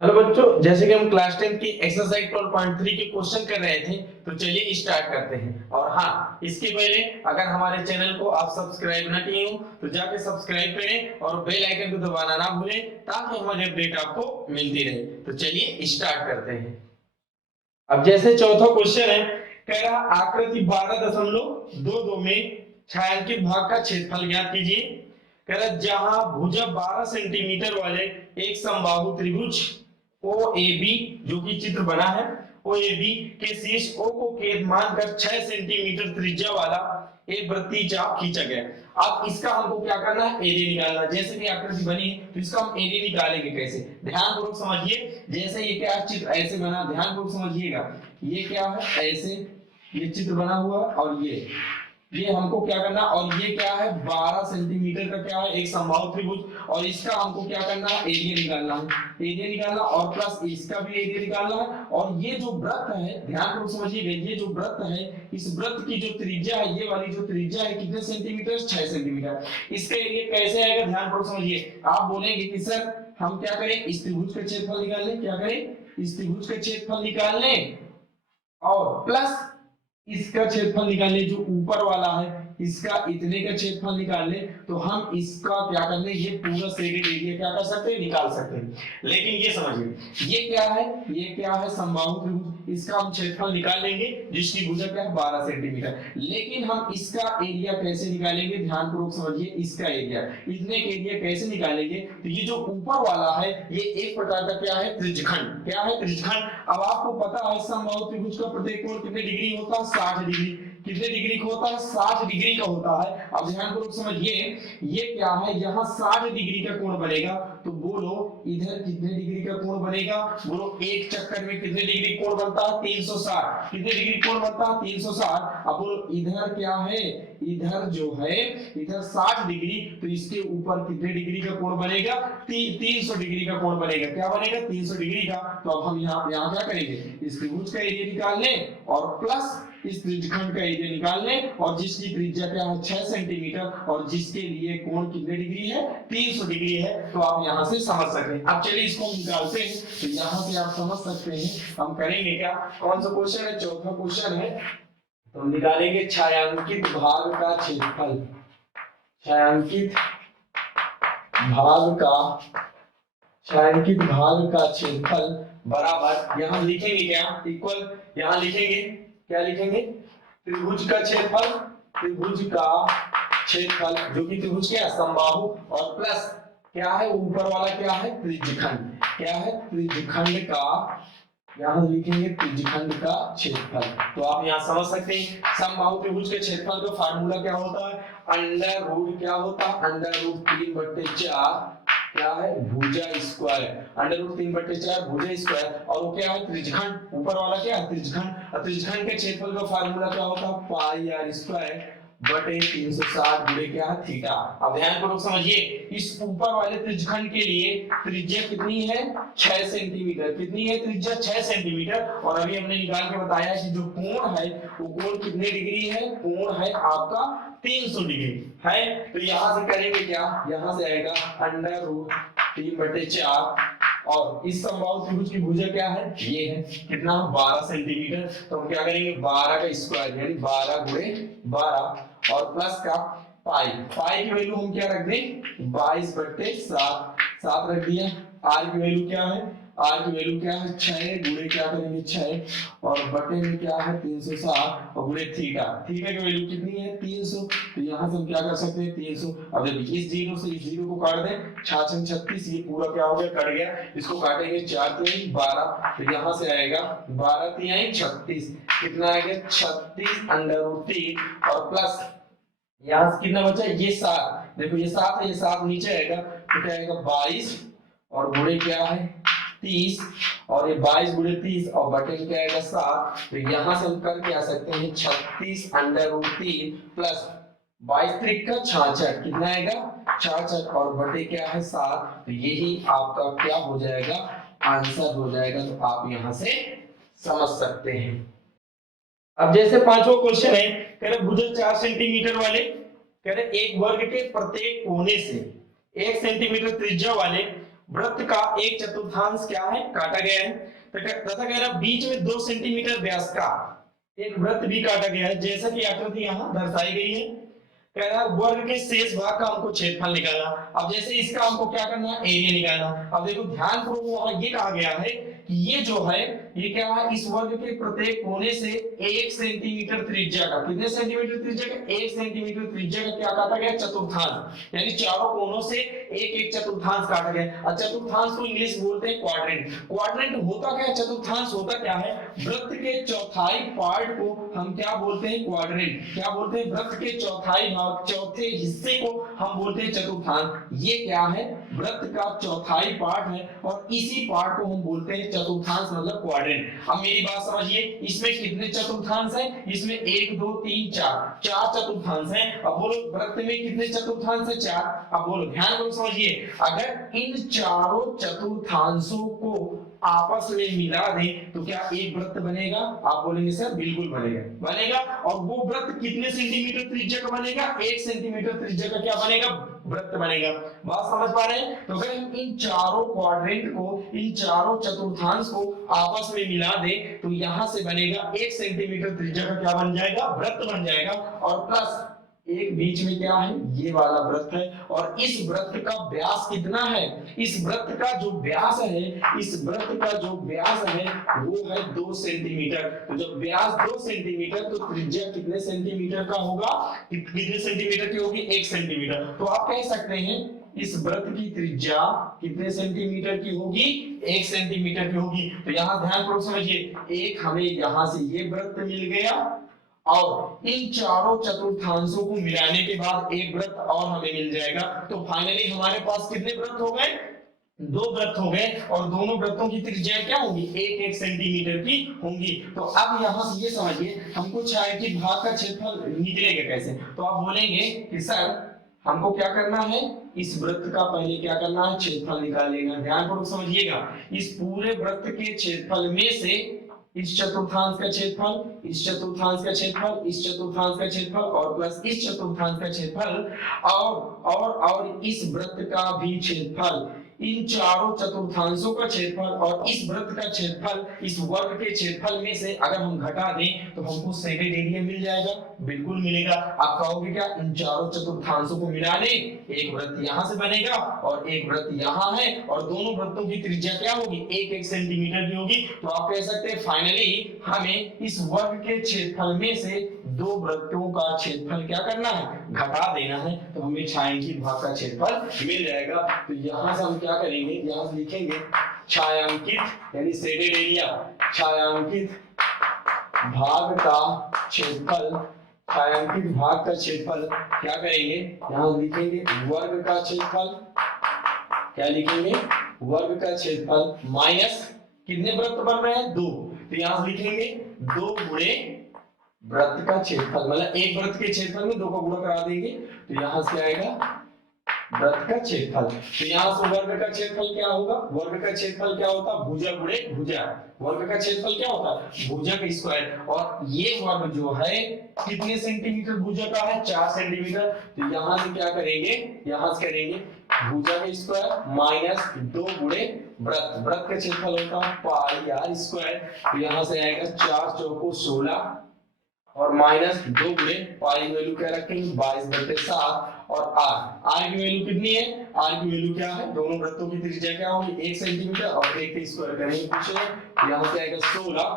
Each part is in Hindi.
हेलो बच्चों, जैसे कि हम क्लास 10 की एक्सरसाइज 12.3 के क्वेश्चन कर रहे थे, तो चलिए स्टार्ट करते हैं। और हाँ, इसके पहले अगर हमारे चैनल को आप सब्सक्राइब ना किए हो तो जाके सब्सक्राइब करें और बेल आइकन को दबाना ना भूलें, ताकि हमारी अपडेट आपको मिलती रहे। तो चलिए स्टार्ट करते हैं। अब जैसे चौथा क्वेश्चन है, कह रहा आकृति 12.22 में छायांकित भाग का क्षेत्रफल ज्ञात कीजिए। कह रहा जहां भुजा 12 सेंटीमीटर वाले एक समबाहु त्रिभुज ओ ए बी, जो कि चित्र बना है, ओ ए बी के शीर्ष ओ को केंद्र मानकर 6 सेंटीमीटर त्रिज्या वाला एक वृत्तीय चाप खींचा गया। अब इसका हमको क्या करना है, एरिया निकालना। जैसे कि आकृति बनी है तो इसका हम एरिया निकालेंगे कैसे, ध्यानपूर्वक समझिए। जैसे ये क्या चित्र ऐसे बना, ध्यानपूर्वक समझिएगा। ये क्या है, ऐसे ये चित्र बना हुआ और ये हमको क्या करना, और ये क्या है 12 सेंटीमीटर का क्या है एक समबाहु त्रिभुज, और इसका हमको क्या करना है, एरिया निकालना है। एरिया निकालना और प्लस इसका भी एरिया निकालना है। और ये जो वृत्त है, ध्यान से समझिएगा, ये जो वृत्त है, इस वृत्त की जो त्रिज्या है, ये वाली जो त्रिज्या है कितने सेंटीमीटर, 6 सेंटीमीटर। इसका एरिया कैसे आएगा, ध्यान से समझिए। आप बोलेंगे कि सर हम क्या करें, इस त्रिभुज का क्षेत्रफल निकाल लें। क्या करें, इस त्रिभुज का क्षेत्रफल निकाल लें और प्लस इसका क्षेत्रफल निकाल ले, जो ऊपर वाला है इसका इतने का क्षेत्रफल निकाल ले, तो हम इसका क्या कर ले, ये पूरा शेडेड एरिया क्या कर सकते हैं, निकाल सकते हैं। लेकिन ये समझिए, ये क्या है, ये क्या है समबाहु त्रिभुज, इसका हम क्षेत्रफल निकाल लेंगे जिसकी भुजा क्या है 12 सेंटीमीटर। लेकिन हम इसका एरिया कैसे निकालेंगे, ध्यानपूर्वक समझिए। इसका एरिया, इतने का एरिया कैसे निकालेंगे, तो ये जो ऊपर वाला है ये एक प्रकार का क्या है, त्रिज्यखंड। क्या है, त्रिज्यखंड। अब आपको पता है समबाहु त्रिभुज का प्रत्येक कोण कितने डिग्री होता है, 60 डिग्री। कितने डिग्री का होता है, 60 डिग्री का होता है। अब ध्यानपूर्वक समझिए, ये क्या है, यहाँ 60 डिग्री का कोण बनेगा, तो बोलो इधर कितने डिग्री का कोण बनेगा, बोलो एक चक्कर में कितने डिग्री कोण बनता है, 360। कितने डिग्री कोण बनता है, 360। अब बोलो इधर क्या है, इधर जो है इधर 60 डिग्री, तो इसके ऊपर कितने डिग्री का कोण बनेगा, 300 डिग्री का कोण बनेगा। क्या बनेगा, 300 डिग्री का। तो अब हम यहाँ यहाँ क्या करेंगे, इस त्रिभुज का एरिया निकाल लें और प्लस इस त्रिज्यखंड का एरिया निकाल लें, और जिसकी त्रिज्या क्या है 6 सेंटीमीटर, और जिसके लिए कोण कितने डिग्री है, 300 डिग्री है। तो आप यहां से समझ सकते हैं। अब चलिए इसको निकालते हैं, तो यहां से आप समझ सकते हैं हम करेंगे क्या। कौन सा क्वेश्चन है, चौथा क्वेश्चन है। तो हम निकालेंगे छायांकित भाग का क्षेत्रफल। छायांकित भाग का छायांकित भाग का क्षेत्रफल बराबर, यहां लिखेंगे क्या, इक्वल, यहां लिखेंगे क्या, लिखेंगे त्रिभुज का क्षेत्रफल, त्रिभुज का क्षेत्रफल जो कि त्रिभुज क्या समबाहु, और प्लस क्या है ऊपर वाला, क्या है त्रिज्यखंड। क्या है, त्रिज्यखंड का, यहां लिखेंगे त्रिज्यखंड का क्षेत्रफल। तो आप यहां समझ सकते हैं समबाहु त्रिभुज के क्षेत्रफल का फार्मूला क्या होता है, अंडर रूट क्या होता है, अंडर रूट 3/4 क्या है, भुजा स्क्वायर। अंडर रूट 3/4 भुजा स्क्वायर, और वो क्या है त्रिज्यखंड, ऊपर वाला क्या है त्रिज्यखंड। और त्रिज्यखंड के क्षेत्रफल का फार्मूला क्या होता है, पाई आर स्क्वायर बटे 360 गुणे क्या है थीटा। अब ध्यानपूर्वक समझिए, इस ऊपर वाले त्रिज्यखंड के लिए त्रिज्या कितनी है, 6 सेंटीमीटर। कितनी है त्रिज्या, 6 सेंटीमीटर। और अभी हमने निकाल के बताया कि जो कोण है वो कोण कितने डिग्री है, कोण है आपका 300 डिग्री है। तो यहां से करेंगे क्या, यहां से आएगा अंडर रूट 3/4, और इस समबाहु त्रिभुज की भुजा क्या है, ये है कितना 12 सेंटीमीटर। तो हम क्या करेंगे 12 का स्क्वायर यानी 12 गुणे 12, और प्लस का पाई। पाई की वैल्यू हम क्या रख दें 22/7, 7 रख दिया। आर की वैल्यू क्या है, आर की वैल्यू क्या है 6 गुणे क्या करेंगे 6, और बटे में क्या है 360, और गुणे थीटा। थीटा की वैल्यू कितनी है 300। तो यहां से हम क्या कर सकते हैं 300। अब देखिए इस जीरो से इस जीरो को काट दें, 6 36, ये पूरा क्या हो गया, कट गया। इसको काटेंगे 4 3 12, तो यहां से आएगा 12 3 36, कितना आएगा 36 अंडर रूट 3, और प्लस यहां से कितना बचा, ये 7। देखो ये 7 है, ये 7 नीचे आएगा, तो क्या आएगा 22, और गुणे क्या है 30, और ये 22 गुणे 30, और बटे क्या आएगा 7। तो यहां से हम कर क्या सकते हैं 36 अंडर रूट 3 प्लस 22 त्रिक का 66, कितना आएगा 66, और बटे क्या है 7। तो यही आपका क्या हो जाएगा, आंसर हो जाएगा। तो आप यहां से समझ सकते हैं। अब जैसे पांचवा क्वेश्चन है, कह रहे भुजा 4 सेंटीमीटर वाले, कह रहे एक वर्ग के प्रत्येक कोने से 1 सेंटीमीटर त्रिज्या वाले वृत्त का एक चतुर्थांश क्या है, काटा गया है। तथा कह रहा बीच में 2 सेंटीमीटर व्यास का एक वृत्त भी काटा गया है, जैसा कि आकृति यहाँ दर्शाई गई है। कह रहा है वर्ग के शेष भाग का हमको क्षेत्रफल निकालना। अब जैसे इसका हमको क्या करना है, एरिया निकालना। अब देखो ध्यानपूर्वक वहां ये कहा गया है कि ये जो है ये क्या है, इस वर्ग के प्रत्येक कोने से 1 सेंटीमीटर त्रिज्या का, कितने सेंटीमीटर त्रिज्या का, 1 सेंटीमीटर त्रिज्या का क्या काटा गया, चतुर्थांश, यानी चारों कोनों से एक एक चतुर्थांश काटा गया। और चतुर्थांश को इंग्लिश बोलते हैं क्वाड्रेंट। क्वाड्रेंट होता क्या है, चतुर्थांश होता क्या है, वृत्त के चौथाई पार्ट को हम क्या बोलते हैं, क्वाड्रेंट। क्या बोलते हैं, वृत्त के चौथाई भाग, चौथे हिस्से को हम बोलते हैं चतुर्थांश। ये क्या है, वृत्त का चौथाई पार्ट है और इसी पार्ट को हम बोलते हैं चतुर्थांश, मतलब क्वाड्रेंट। अब मेरी बात समझिए, इसमें कितने चतुर्थांश हैं, इसमें 1 2 3 4 चार चतुर्थांश हैं। अब बोलो वृत्त में कितने चतुर्थांश हैं, 4। अब बोलो ध्यान से समझिए, अगर इन चारों चतुर्थांशों को आपस में मिला दें तो क्या एक वृत्त बनेगा, आप बोलेंगे सर बिल्कुल बनेगा, बनेगा। और वो वृत्त कितने सेंटीमीटर त्रिज्या का बनेगा, 1 सेंटीमीटर त्रिज्या का क्या बनेगा, वृत्त बनेगा। बात समझ पा रहे हैं। तो अगर हम इन चारों क्वाड्रेंट को, इन चारों चतुर्थांश को आपस में मिला दें तो यहां से बनेगा 1 सेंटीमीटर त्रिज्या का क्या बन जाएगा, वृत्त बन जाएगा। और प्लस एक बीच में क्या है, ये वाला वृत्त है। और इस वृत्त का व्यास कितना है, इस वृत्त का जो व्यास है, इस वृत्त का जो व्यास है वो है 2 सेंटीमीटर। तो जब व्यास 2 सेंटीमीटर तो त्रिज्या कितने सेंटीमीटर का होगा, कितने सेंटीमीटर की होगी, 1 सेंटीमीटर। तो आप कह सकते हैं इस वृत्त की त्रिज्या कितने सेंटीमीटर की होगी, 1 सेंटीमीटर की होगी। तो यहां ध्यानपूर्वक समझिए, एक हमें यहां से ये वृत्त मिल गया और इन चारों चतुर्थांशों को मिलाने के बाद एक वृत्त और हमें मिल जाएगा। तो फाइनली हमारे पास कितने वृत्त हो गए, 2 वृत्त हो गए। और दोनों वृत्तों की त्रिज्या क्या होगी, 1 सेंटीमीटर की होंगी। तो अब यहां से ये समझिए, हमको छायांकित भाग का क्षेत्रफल निकलेगा कैसे। तो आप बोलेंगे कि सर हमको क्या करना है, इस वृत्त का पहले क्या करना है, क्षेत्रफल निकाल लेना। ध्यानपूर्वक समझिएगा, इस पूरे वृत्त के क्षेत्रफल में से इस चतुर्थांश का क्षेत्रफल, इस चतुर्थांश का क्षेत्रफल, इस चतुर्थांश का क्षेत्रफल और प्लस इस चतुर्थांश का क्षेत्रफल और इस वृत्त का भी क्षेत्रफल, इन चारों चतुर्थांशों का क्षेत्रफल और इस वृत्त का क्षेत्रफल, इस वर्ग के क्षेत्रफल में से अगर हम घटा दें तो हमको शेडेड एरिया मिल जाएगा, बिल्कुल मिलेगा। आप कहोगे क्या, इन चारों चतुर्थांशों को मिला लें, एक वृत्त यहां से बनेगा और एक वृत्त यहां है और दोनों वृत्तों की त्रिज्या क्या होगी, 1 सेंटीमीटर की होगी। तो आप कह सकते हैं फाइनली हमें इस वर्ग के क्षेत्रफल में से 2 वृत्तों का क्षेत्रफल क्या करना है, घटा देना है। तो हमें छायांकित भाग का क्षेत्रफल मिल जाएगा। तो यहां से हम क्या करेंगे, यहां से लिखेंगे छायांकित यानी शेडेड एरिया, छायांकित भाग का क्षेत्रफल, छायांकित भाग का क्षेत्रफल क्या करेंगे, यहां लिखेंगे वर्ग का क्षेत्रफल, क्या लिखेंगे, वर्ग का क्षेत्रफल माइनस कितने वृत्त बन रहे हैं, 2। तो यहां से लिखेंगे 2 गुणे वृत्त का क्षेत्रफल, मतलब एक वृत्त के क्षेत्रफल में 2 का गुणा करा देंगे तो यहां से आएगा वृत्त का क्षेत्रफल। तो यहां से वर्ग का क्षेत्रफल क्या होगा, वर्ग का क्षेत्रफल क्या होता है, भुजा गुणे भुजा। वर्ग का क्षेत्रफल क्या होता है, भुजा का स्क्वायर। और ये वर्ग जो है कितने सेंटीमीटर भुजा का है, 4 सेंटीमीटर। तो यहां से क्या करेंगे, यहां से करेंगे भुजा का स्क्वायर माइनस 2 गुणे वृत्त, वृत्त का क्षेत्रफल होता है पाई आर स्क्वायर। तो यहां से आएगा 4 चौको 16 और माइनस 2 गुणे पाई वैल्यू क्या रखेंगे, 22/7 और आर की वैल्यू कितनी है, आर की वैल्यू क्या है, दोनों वृत्तों की त्रिज्या क्या होगी, 1 सेंटीमीटर और 1 का स्क्वायर करेंगे कुछ यहां से आएगा 16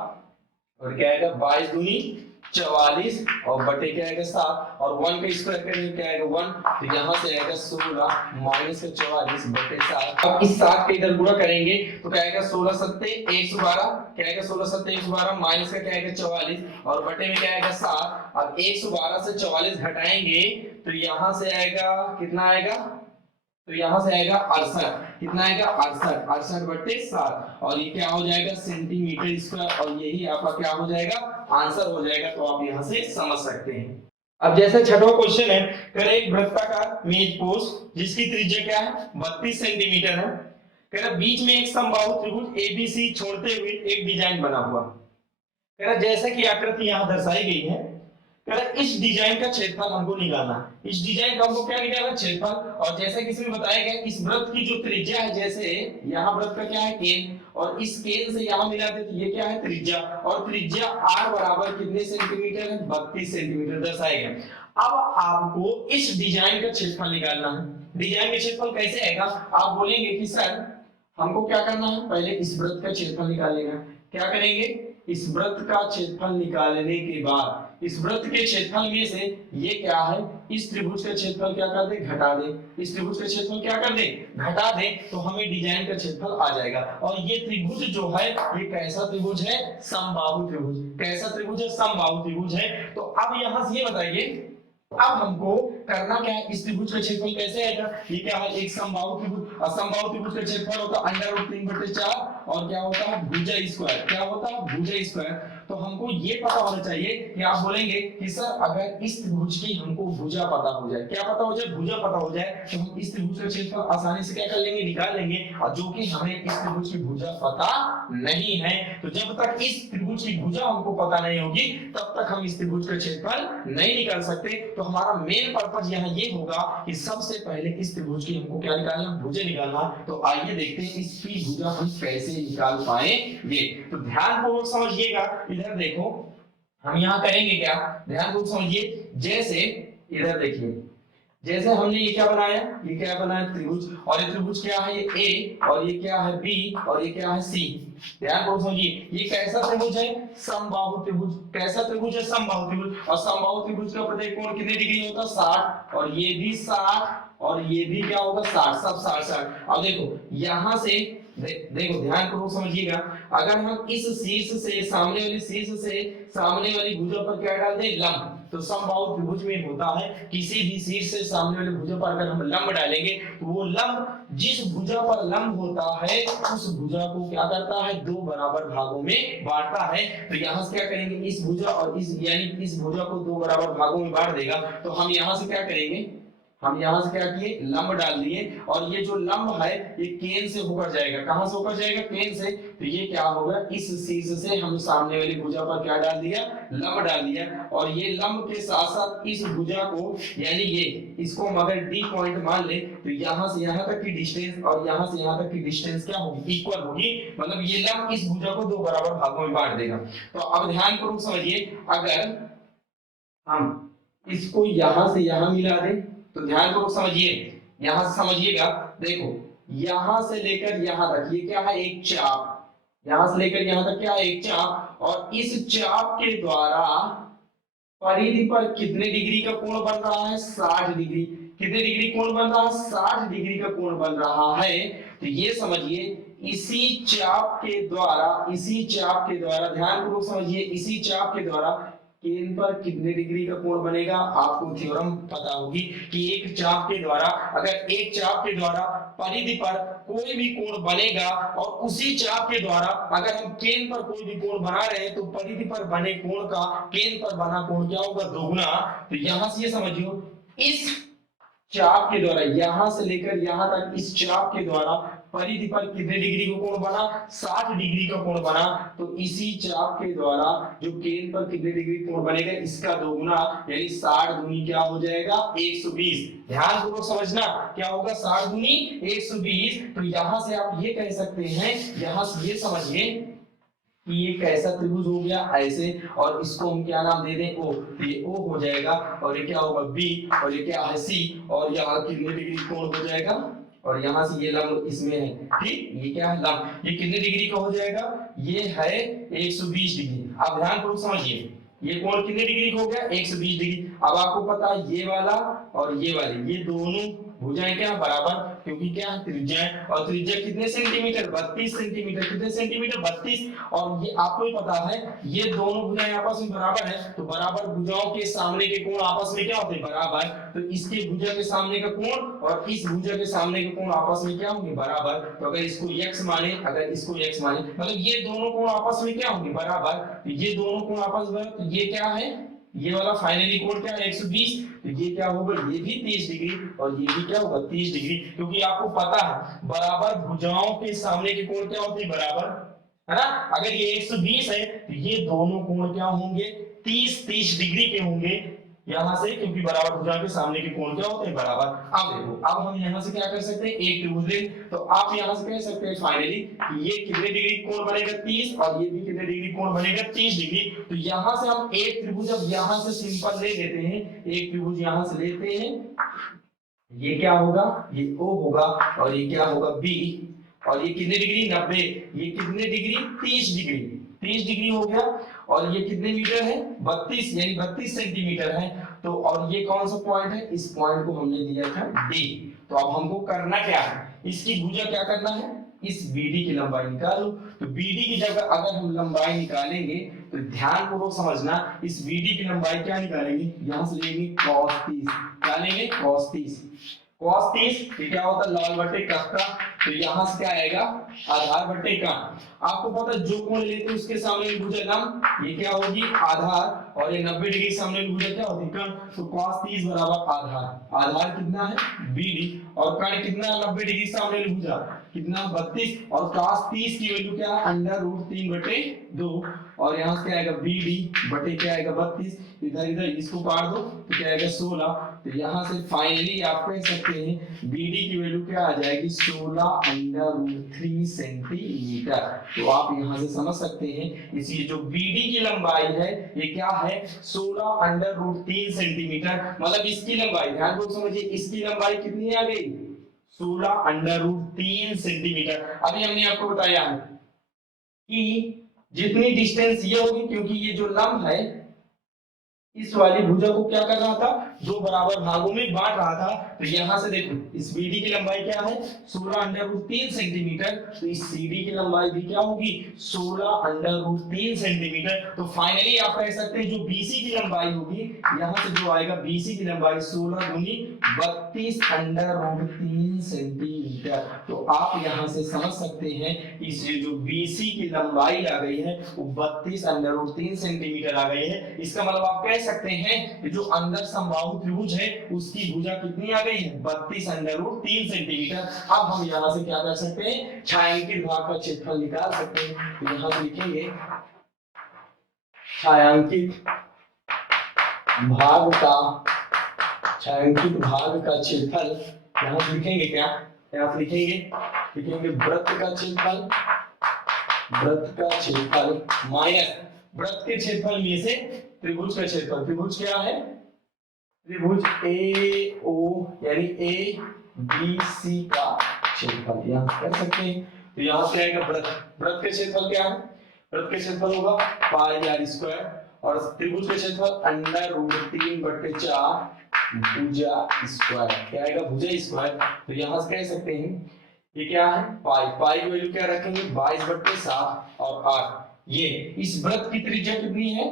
और क्या आएगा 22 दूनी 44 और बटे क्या आएगा 7 और 1 का स्क्वायर करेंगे क्या आएगा 1। तो यहां से आएगा 16 माइनस 44 बटे 7। अब इस 7 के इधर गुणा करेंगे तो क्या आएगा 16 सत्ते 112, क्या आएगा 16 सत्ते 112 माइनस का क्या आएगा 44 और बटे में क्या आएगा 7। अब 112 से 44 घटाएंगे तो यहां से आएगा कितना आएगा, तो यहां से आएगा 68, कितना आएगा 68 बटे 7 और ये क्या हो जाएगा सेंटीमीटर स्क्वायर और यही आपका क्या हो जाएगा आंसर हो जाएगा। तो आप यहां से समझ सकते हैं। अब जैसे छठवां क्वेश्चन है, कह एक वृत्ताकार मेज पोस्ट जिसकी त्रिज्या क्या है 32 सेंटीमीटर है, कह रहा बीच में एक समबाहु त्रिभुज एबीसी छोड़ते हुए एक डिजाइन बना हुआ, कह रहा जैसा कि आकृति यहां दर्शाई गई है, इस डिजाइन का क्षेत्रफल हमको निकालना है। इस डिजाइन का हमको क्या निकालना, क्षेत्रफल। और जैसे कि इसमें बताया गया, इस वृत्त की जो त्रिज्या है, जैसे यहाँ वृत्त का क्या है, केंद्र, और इस केंद्र से यहाँ मिला दे तो ये क्या है, त्रिज्या। और त्रिज्या r बराबर कितने सेंटीमीटर है, 32 सेंटीमीटर दर्शाया गया। अब आपको इस डिजाइन का क्षेत्रफल निकालना है। डिजाइन का क्षेत्रफल कैसे आएगा, आप बोलेंगे कि सर हमको क्या करना है, पहले इस वृत्त का क्षेत्रफल निकाल लेना है। क्या करेंगे, इस वृत्त का क्षेत्रफल निकालने के बाद इस वृत्त के क्षेत्रफल में से ये क्या है, इस त्रिभुज का क्षेत्रफल क्या कर दे, घटा दे। इस त्रिभुज का क्षेत्रफल क्या कर दे, घटा दे, तो हमें डिजाइन का क्षेत्रफल आ जाएगा। और ये त्रिभुज जो है ये कैसा त्रिभुज है, समबाहु त्रिभुज। कैसा त्रिभुज है, समबाहु त्रिभुज है। तो अब यहां से ये बताइए, अब हमको करना क्या है, इस त्रिभुज का क्षेत्रफल कैसे आएगा, ये क्या है, एक समबाहु त्रिभुज। और समबाहु त्रिभुज का क्षेत्रफल होता है √3/4 और क्या होता है, भुजा स्क्वायर। क्या होता है, भुजा स्क्वायर। तो हमको ये पता होना चाहिए कि आप बोलेंगे कि सर अगर इस त्रिभुज की हमको भुजा पता हो जाए, क्या पता हो जाए, भुजा पता हो जाए, तो हम इस त्रिभुज का क्षेत्रफल आसानी से क्या कर लेंगे, निकाल लेंगे। और जो कि हमें इस त्रिभुज की भुजा पता नहीं है, तो जब तक इस त्रिभुज की भुजा हमको पता नहीं होगी तब तक हम इस त्रिभुज का क्षेत्रफल नहीं निकाल सकते। तो हमारा मेन पर्पस यहाँ ये होगा कि सबसे पहले इस त्रिभुज की हमको क्या निकालना, भुजा निकालना। तो आइए देखते हैं इसकी भुजा हम कैसे निकाल पाएंगे। तो ध्यानपूर्वक समझिएगा, इधर देखो हम यहाँ करेंगे क्या, ध्यानपूर्वक समझिए। जैसे इधर देखिए, जैसे हमने ये क्या बनाया, ये क्या बनाया, त्रिभुज। और ये त्रिभुज क्या है, ये ए, और ये क्या है, बी, और ये क्या है, सी। ध्यानपूर्वक समझिए, ये कैसा त्रिभुज है, समबाहु त्रिभुज। कैसा त्रिभुज है, समबाहु त्रिभुज। और समबाहु त्रिभुज का प्रत्येक कोण कितने डिग्री होता है, 60। और ये भी 60, और ये भी क्या होगा, 60। सब 60। अब देखो यहां से देखो ध्यानपूर्वक समझिएगा, अगर हम इस शीर्ष से सामने वाली शीर्ष से सामने वाली भुजा पर क्या डाल दें, लंब। तो समबाहु त्रिभुज में होता है किसी भी शीर्ष से सामने वाली भुजा पर अगर हम लंब डालेंगे तो वो लंब जिस भुजा पर लंब होता है उस भुजा को क्या करता है, दो बराबर भागों में बांटता है। तो यहाँ से क्या करेंगे, इस भुजा और इस यानी इस भुजा को दो बराबर भागों में बांट देगा। तो हम यहाँ से क्या करेंगे, हम यहाँ से क्या किए, लंब डाल दिए। और ये जो लंब है ये केंद्र से होकर जाएगा, कहां से होकर जाएगा, केंद्र से। तो ये क्या होगा, इस शीर्ष से हम सामने वाली भुजा पर क्या डाल दिया, लंब डाल दिया। और ये लंब के साथ साथ इस भुजा को यानी ये इसको हम अगर डी पॉइंट मान ले तो यहाँ से यहाँ तक की डिस्टेंस और यहाँ से यहाँ तक की डिस्टेंस क्या होगी, इक्वल होगी। मतलब ये लंब इस भुजा को दो बराबर भागों में बांट देगा। तो अब ध्यानपूर्वक समझिए, अगर हम इसको यहाँ से यहाँ मिला दें तो ध्यानपूर्वक समझिए, यहां से समझिएगा। देखो यहां से लेकर यहां तक ये क्या है, एक चाप। यहां से लेकर यहां तक क्या है, एक चाप। और इस चाप के द्वारा परिधि पर कितने डिग्री का कोण बन रहा है, 60 डिग्री। कितने डिग्री कोण बन रहा है, 60 डिग्री का कोण बन रहा है। तो ये समझिए इसी चाप के द्वारा ध्यानपूर्वक समझिए, इसी चाप के द्वारा केंद्र पर कितने डिग्री का कोण बनेगा। आपको थ्योरम पता होगी कि एक चाप के द्वारा, अगर एक चाप के द्वारा परिधि पर कोई भी कोण बनेगा और उसी चाप के द्वारा अगर हम केंद्र पर कोई भी कोण बना रहे हैं तो परिधि पर बने कोण का केंद्र पर बना कोण क्या होगा, दोगुना। तो यहां से ये समझियो, इस चाप के द्वारा यहां से लेकर यहां तक इस चाप के द्वारा परिधि पर कितने डिग्री का कोण बना, 60 डिग्री का कोण बना। तो इसी चाप के द्वारा जो केंद्र पर कितने डिग्री कोण बनेगा, इसका दोगुना यानी 60 दूनी क्या हो जाएगा, 120। ध्यानपूर्वक समझना, क्या होगा, 60 दूनी 120। तो यहां से आप ये कह सकते हैं, यहां से ये समझिए कि ये कैसा त्रिभुज हो गया, ऐसे। और इसको हम क्या नाम दे दें, ओ। तो ये ओ हो जाएगा और ये क्या होगा, बी, और ये क्या है, सी। और यहाँ कितने डिग्री कोण हो जाएगा, और यहाँ से ये लंब इसमें है, ठीक। ये क्या है, लंब। ये कितने डिग्री का हो जाएगा, ये है 120 डिग्री। आप ध्यानपूर्वक समझिए, ये कोण कितने डिग्री का हो गया, 120 डिग्री। अब आपको पता है ये वाला और ये वाली, ये दोनों भुजाएं क्या बराबर, क्योंकि क्या है, त्रिज्या है। और त्रिज्या कितने सेंटीमीटर, 32 सेंटीमीटर। कितने सेंटीमीटर, 32। और ये आपको ही पता है ये दोनों भुजाएं आपस में बराबर है। तो बराबर भुजाओं के सामने के कोण आपस में क्या होते हैं, बराबर। तो इसके भुजा के सामने का कोण और इस भुजा के सामने के कोण आपस में क्या होंगे, बराबर। तो अगर इसको x माने, अगर इसको x माने, मतलब ये दोनों कोण आपस में क्या होंगे, बराबर। तो ये दोनों कोण आपस में, तो ये क्या है, ये वाला फाइनली कोण क्या है, 120। तो ये क्या होगा, ये भी 30 डिग्री और ये भी क्या होगा, 30 डिग्री। क्योंकि आपको पता है बराबर भुजाओं के सामने के कोण क्या होते हैं, बराबर, है ना। अगर ये 120 है तो ये दोनों कोण क्या होंगे, 30 डिग्री के होंगे यहां से, क्योंकि बराबर भुजा के सामने के कोण क्या होते हैं, बराबर। अब देखो, अब हम यहां से क्या कर सकते हैं, एक त्रिभुज ले, तो आप यहां से कह सकते हैं फाइनली ये कितने डिग्री कोण बनेगा 30, और ये भी कितने डिग्री कोण बनेगा 30 डिग्री। तो यहां से हम एक त्रिभुज अब यहां से सिंपल ले लेते हैं, एक त्रिभुज यहां से लेते हैं, ये क्या होगा, ये O होगा, और ये क्या होगा B, और ये कितने डिग्री 90, ये कितने डिग्री 30 डिग्री, 30 डिग्री हो गया, और ये कितने मीटर है 32, यानी 32 सेंटीमीटर है। तो और ये कौन सा पॉइंट है, इस पॉइंट को हमने दिया था D। तो अब हमको करना क्या है, इसकी भुजा क्या करना है, इस BD की लंबाई निकालो। तो BD की जगह अगर हम लंबाई निकालेंगे तो ध्यानपूर्वक समझना, इस BD की लंबाई क्या निकालेंगे, यहां से लेंगे cos 30, क्या लेंगे cos 30, cos 30 ये क्या होता है लॉग बटे कफ का, तो यहां से क्या आएगा आधार बटे का। आपको पता है जो कोण लेते हैं उसके सामने भुजा लंब, ये क्या होगी आधार, और ये 90 डिग्री सामने भुजा क्या होती है कर्ण, तो cos 30 बराबर आधार, आधार कितना है BD, और कर्ण कितना 90 डिग्री सामने भुजा कितना 32, और cos 30 की वैल्यू क्या है √3/2, और यहां से क्या आएगा BD बटे क्या आएगा 32, इधर इधर इसको काट दो तो क्या आएगा 16। तो यहां से फाइनली आप कह सकते हैं BD की वैल्यू क्या आ जाएगी 16√3 सेंटीमीटर। तो आप यहां से समझ सकते हैं इसलिए जो BD की लंबाई है ये क्या है 16√3 सेंटीमीटर, मतलब इसकी लंबाई ध्यानपूर्वक समझिए, इसकी लंबाई कितनी आ गई 16√3 सेंटीमीटर। अभी हमने आपको बताया है कि जितनी डिस्टेंस ये होगी, क्योंकि ये जो लंब है इस वाली भुजा को क्या कर रहा था, दो बराबर भागों में बांट रहा था। तो यहां से देखो इस BD की लंबाई क्या है 16√3 सेंटीमीटर, तो इस CD की लंबाई भी क्या होगी 16√3 सेंटीमीटर। तो फाइनली आप कह सकते हैं जो BC की लंबाई होगी, यहां से जो आएगा BC की लंबाई 16 दूनी 32√3 सेंटीमीटर। तो आप यहां से समझ सकते हैं इसलिए जो BC की लंबाई आ गई है वो 32√3 सेंटीमीटर आ गई है। इसका मतलब आप कह सकते हैं कि जो अंदर समबाहु त्रिभुज है उसकी भुजा कितनी आ गई है 32√3 सेंटीमीटर। अब हम यहां से क्या कर सकते हैं छायांकित भाग का क्षेत्रफल निकाल सकते हैं। तो यहां से लिखेंगे छायांकित भाग का क्षेत्रफल, यहां से लिखेंगे क्या, यहां से लिखेंगे वृत्त का क्षेत्रफल माइनस वृत्त के क्षेत्रफल में से त्रिभुज का क्षेत्रफल। त्रिभुज क्या है, त्रिभुज AO यानी ABC का क्षेत्रफल यहां कर सकते हैं। तो यहां से आएगा वृत्त के क्षेत्रफल क्या है, वृत्त के क्षेत्रफल होगा πr², और त्रिभुज के क्षेत्रफल √3/4 भुजा स्क्वायर, क्या आएगा भुजा स्क्वायर। तो यहां से कह सकते हैं ये क्या है पाई की वैल्यू क्या रखेंगे 22/7, और r ये इस वृत्त की त्रिज्या कितनी है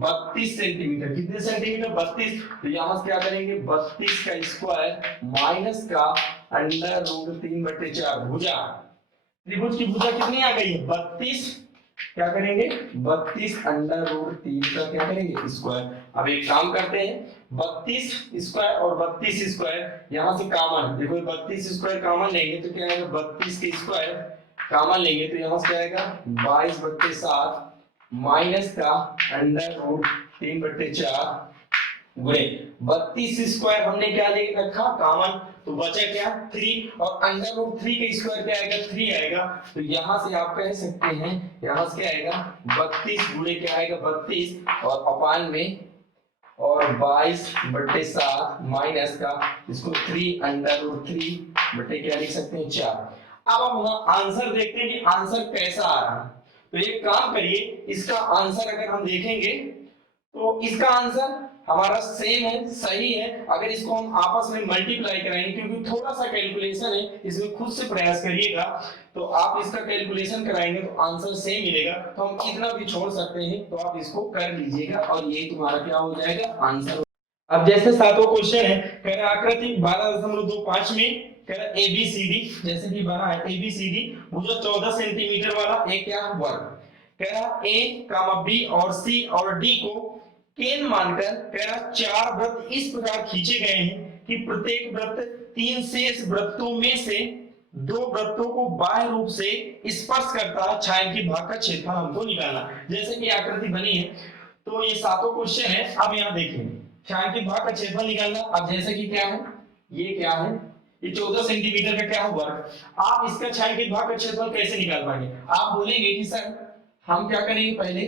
32 सेंटीमीटर, कितने सेंटीमीटर 32। तो यहां से क्या करेंगे 32 का स्क्वायर माइनस का √3/4 भुजा, त्रिभुज की भुजा कितनी आ गई है 32, क्या करेंगे 32√3 का क्या करेंगे स्क्वायर। अब एक काम करते हैं 32 स्क्वायर और 32 स्क्वायर यहां से कॉमन, देखो 32 स्क्वायर कॉमन लेंगे तो क्या आएगा 32 के स्क्वायर कॉमन लेंगे तो यहां से क्या आएगा 22/7 माइनस का √3/4 गुणे 32 स्क्वायर हमने क्या ले रखा कॉमन, तो बचा क्या 3, और √3 का स्क्वायर क्या आएगा 3 आएगा। तो यहां से आप कह सकते हैं यहां से क्या आएगा 32 गुणे क्या आएगा 32 और अपान में और 22/7 माइनस का इसको 3√3 बटे क्या लिख सकते हैं 4। अब हम आंसर देखते हैं कि आंसर कैसा आ रहा है। तो एक काम करिए, इसका आंसर अगर हम देखेंगे तो इसका आंसर हमारा सेम है, सही है। अगर इसको हम आपस में मल्टीप्लाई कराएंगे, क्योंकि थोड़ा सा कैलकुलेशन है इसमें खुद से प्रयास करिएगा, तो आप इसका कैलकुलेशन कराएंगे तो आंसर सेम मिलेगा। तो हम इतना भी छोड़ सकते हैं, तो आप इसको कर लीजिएगा और ये तुम्हारा क्या हो जाएगा आंसर। अब जैसे सातवां क्वेश्चन है, कह रहा आकृति 12.25 में कह रहा ABCD, जैसे कि 12 है ABCD भुजा 14 सेंटीमीटर वाला एक क्या वर्ग, कह रहा A, B और C और D को केंद्र मानकर कह रहा 4 वृत्त इस प्रकार खींचे गए हैं कि प्रत्येक वृत्त 3 शेष वृत्तों में से 2 वृत्तों को बाह्य रूप से स्पर्श करता छायांकित भाग का क्षेत्रफल हमको निकालना। जैसे कि आकृति बनी है तो ये सातों क्वेश्चन है। अब यहाँ देखेंगे छायांकित भाग का क्षेत्रफल निकालना। अब जैसे कि क्या है, ये क्या है, ये 14 सेंटीमीटर का क्या है वर्ग। आप इसका छायांकित भाग का क्षेत्रफल कैसे निकाल पाएंगे। आप बोलेंगे कि सर हम क्या करेंगे, पहले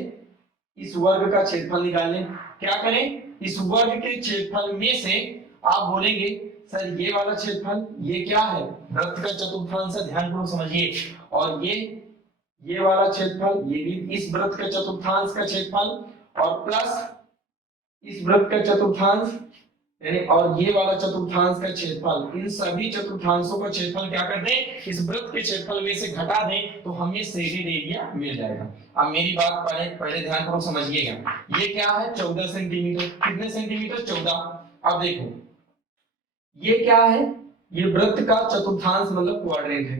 इस वर्ग का क्षेत्रफल निकालें। क्या करें, इस वर्ग के क्षेत्रफल में से आप बोलेंगे सर ये वाला क्षेत्रफल, ये क्या है, वृत्त का चतुर्थांश है, ध्यानपूर्वक समझिए। और ये वाला क्षेत्रफल, ये भी इस वृत्त का चतुर्थांश का क्षेत्रफल, और प्लस इस वृत्त का चतुर्थांश यानी और ये वाला चतुर्थांश का क्षेत्रफल, इन सभी चतुर्थांशों का क्षेत्रफल क्या कर दें, इस वृत्त के क्षेत्रफल में से घटा दें तो हमें शेडेड एरिया मिल जाएगा। अब मेरी बात पहले ध्यानपूर्वक समझिएगा। ये क्या है, 14 सेंटीमीटर। कितने सेंटीमीटर, 14। अब देखो ये क्या है, ये वृत्त का चतुर्थांश मतलब क्वाड्रेंट है।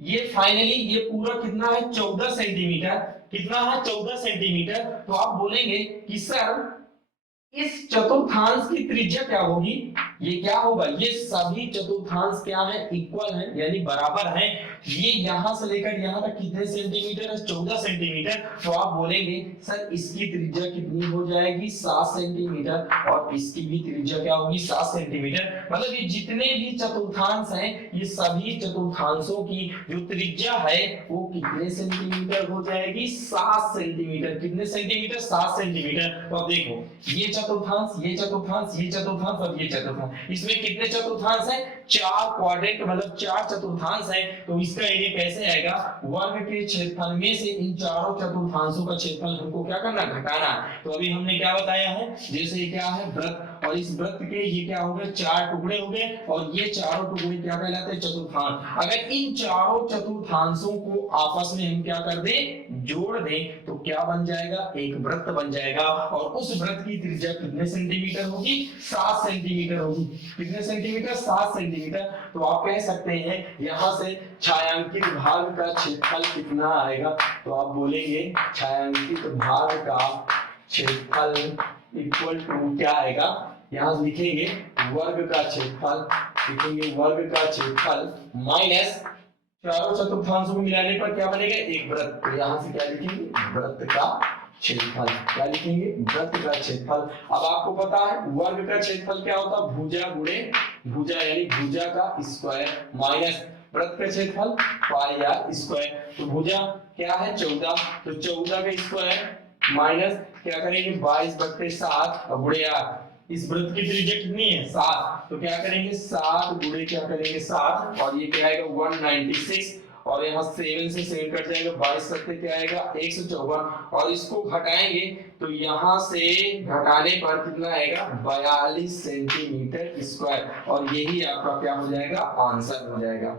ये फाइनली ये पूरा कितना है, 14 सेंटीमीटर। कितना है, 14 सेंटीमीटर। तो आप बोलेंगे कि सर इस चतुर्थांश की त्रिज्या क्या होगी, ये क्या होगा, ये सभी चतुर्थांश क्या है, इक्वल है यानी बराबर है। ये यहां से लेकर यहां तक कितने सेंटीमीटर है, 14 सेंटीमीटर। तो आप बोलेंगे सर इसकी त्रिज्या कितनी हो जाएगी, 7 सेंटीमीटर, और इसकी भी त्रिज्या क्या होगी, 7 सेंटीमीटर। मतलब ये जितने भी चतुर्थांश हैं, ये सभी चतुर्थांशों की जो त्रिज्या है वो कितने सेंटीमीटर हो जाएगी, 7 सेंटीमीटर। कितने सेंटीमीटर, 7 सेंटीमीटर। तो अब देखो ये चतुर्थांश, ये चतुर्थांश, ये चतुर्थांश और ये चतुर्थांश, इसमें कितने चतुर्थांश हैं, 4 क्वाड्रेंट मतलब 4 चतुर्थांश है। तो इसका एरिया कैसे आएगा, वर्ग के क्षेत्रफल में से इन चारों चतुर्थांशों का क्षेत्रफल हमको क्या करना, घटाना। तो अभी हमने क्या बताया है, जैसे क्या है वृत्त, और इस वृत्त के ये क्या हो गए, 4 टुकड़े हो गए, और ये चारों टुकड़े क्या कहलाते हैं, चतुर्थांश। अगर इन चारों चतुर्थांशों को आपस में हम क्या कर दें, जोड़ दें, तो क्या बन जाएगा, एक वृत्त बन जाएगा। और उस वृत्त की त्रिज्या कितने सेंटीमीटर होगी, 7 सेंटीमीटर होगी। कितने सेंटीमीटर, 7 सेंटीमीटर। तो आप कह सकते हैं यहां से छायांकित भाग का क्षेत्रफल कितना आएगा। तो आप बोलेंगे छायांकित भाग का क्षेत्रफल इक्वल टू क्या आएगा, यहां से लिखेंगे वर्ग का क्षेत्रफल, लिखेंगे वर्ग का क्षेत्रफल माइनस चारों चतुर्थांशों को मिलाने पर क्या बनेगा, एक वृत्त। तो यहां से क्या लिखेंगे, वृत्त का क्षेत्रफल। क्या लिखेंगे, वृत्त का क्षेत्रफल। अब आपको पता है वर्ग का क्षेत्रफल क्या होता है, भुजा गुणे भुजा यानी भुजा का स्क्वायर माइनस वृत्त का क्षेत्रफल पाई आर स्क्वायर। तो भुजा क्या है 14, तो 14 का स्क्वायर माइनस क्या करेंगे 22/7 और गुणे आर। इस वृत्त की त्रिज्या कितनी है, 7। तो क्या करेंगे 7 गुणे क्या करेंगे 7, और ये क्या आएगा 196, और यहाँ 7 से 7 कट जाएगा, 22 सकते क्या आएगा 154, और इसको घटाएंगे तो यहाँ से घटाने पर कितना आएगा 42 सेंटीमीटर स्क्वायर, और यही आपका क्या हो जाएगा, आंसर हो जाएगा।